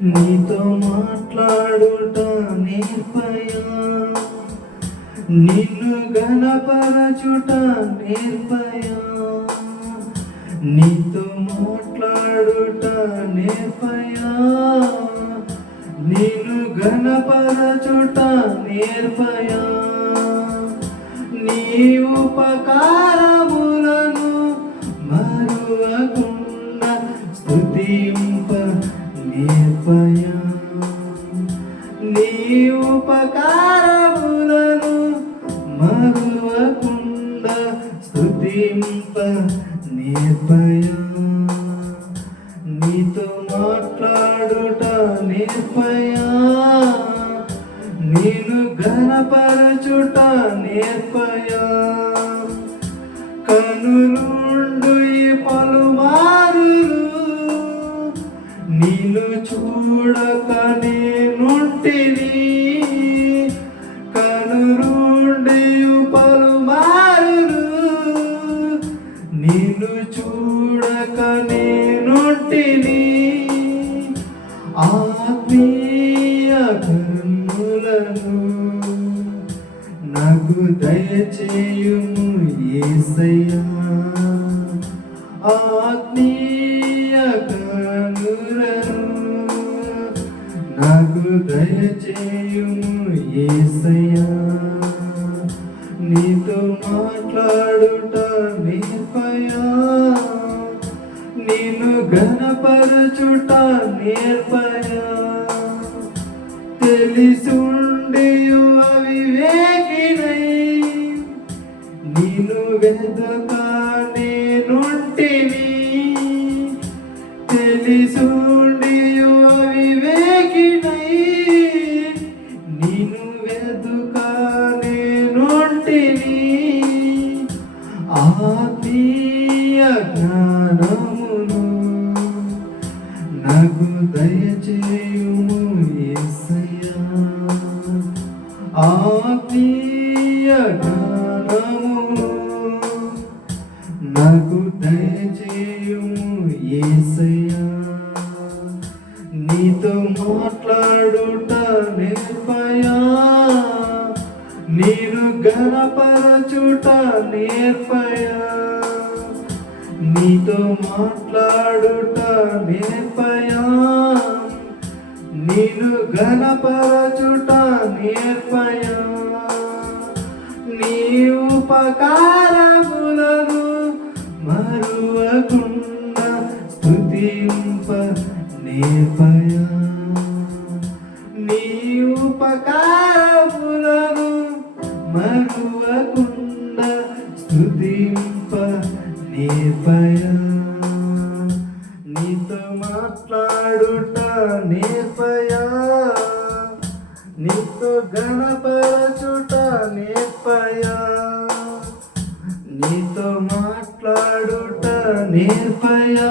నీతో మాట్లాడుట నేర్పయా, నిన్ను గణపరచుట నేర్పయా, నీతో మాట్లాడుట నేర్పయా, నిన్ను గణపరచుట నేర్పయా, నీ ఉపకారములను మరువకుండా స్తుతింప నేర్పయా, నీ ఉపకారములను మరువకుండా స్తుతింప నేర్పయా, నీతో మాట్లాడుట నేర్పయా, నేను ఘనపరచుట నేర్పయా, కనులుండు ఈ పలుమారులు నిన్ను చూడక నేనుంటిని, కనులుండి పలుమారులు నిన్ను చూడక నేనుంటిని, ఆత్మీయ కన్నులను నాకు దయచేయుము యేసయ్యా, ఆత్మీయ కన్నులను నాకు దయచేయుము యేసయ్యా, నీతో మాట్లాడుట నేర్పయా, నిన్ను ఘనపరచుట నేర్పయా, తెలిసుండియు అవివేకినై నిన్ను వెదక నేనుంటిని, తెలిసుండియు అవివేకినై నిన్ను వెదక నేనుంటిని, ఆత్మీయ జ్ఞానమును నాకు దయచేయుము యేసయ్యా, ఆత్మీయ జ్ఞానమును నాకు దయచేయుము యేసయ్యా, నీతో మాట్లాడుట నేర్పయా, నేను ఘనపరచుట నేర్పయా, నీతో మాట్లాడుట నేర్పయా, నేను ఘనపరచుట నేర్పయా, నీ ఉపకారములను మరువకుండా స్తుతింప నేర్పయా, నీ ఉపకారములను మరువకుండా స్తుతింప నేర్పయా, నీతో మాట్లాడుట నేర్పయా, నీతో గణపరచుట నేర్పయా, నీతో మాట్లాడుట నేర్పయా.